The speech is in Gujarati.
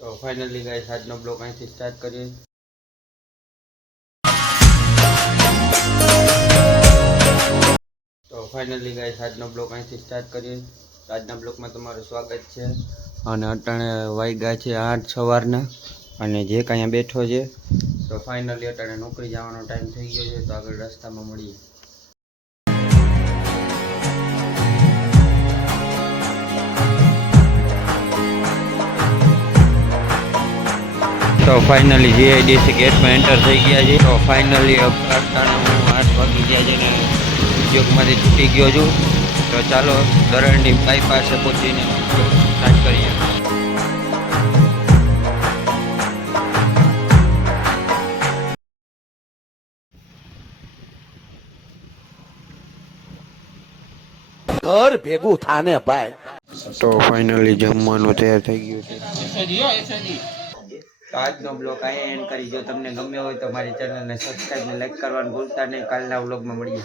તો ફાઇનલી ગાઈસ આજનો બ્લોગ અહીંથી સ્ટાર્ટ કરીએ। આજના બ્લોગમાં તમારું સ્વાગત છે। અને અટાણે વાગ્યા છે 8 સવારના અને જે કાંઈ બેઠો છે તો ફાઇનલી અટાણે નોકરી જવાનો ટાઈમ થઈ ગયો છે તો આગળ રસ્તામાં મળીએ। તો ફાઇનલી જીઆઈડીસી ગેટમાં એન્ટર થઈ ગયા છે। તો ફાઇનલી અટાણે હું 8 વાગી ગયા છે ને ઉદ્યોગમાંથી છૂટી ગયો છું। તો ચાલો ધરણની બાયપાસે પહોંચીને સ્ટાર્ટ કરીએ। ઘર ભેગું થાને ભાઈ। તો ફાઇનલી જમવાનું તૈયાર થઈ ગયું છે। તો આજનો બ્લોગ અહીંયા એન્ડ કરી। જો તમને ગમ્યો હોય તો મારી ચેનલને સબસ્ક્રાઈબ ને લાઈક કરવાનું ભૂલતા નહીં। કાલના બ્લોગમાં મળીએ।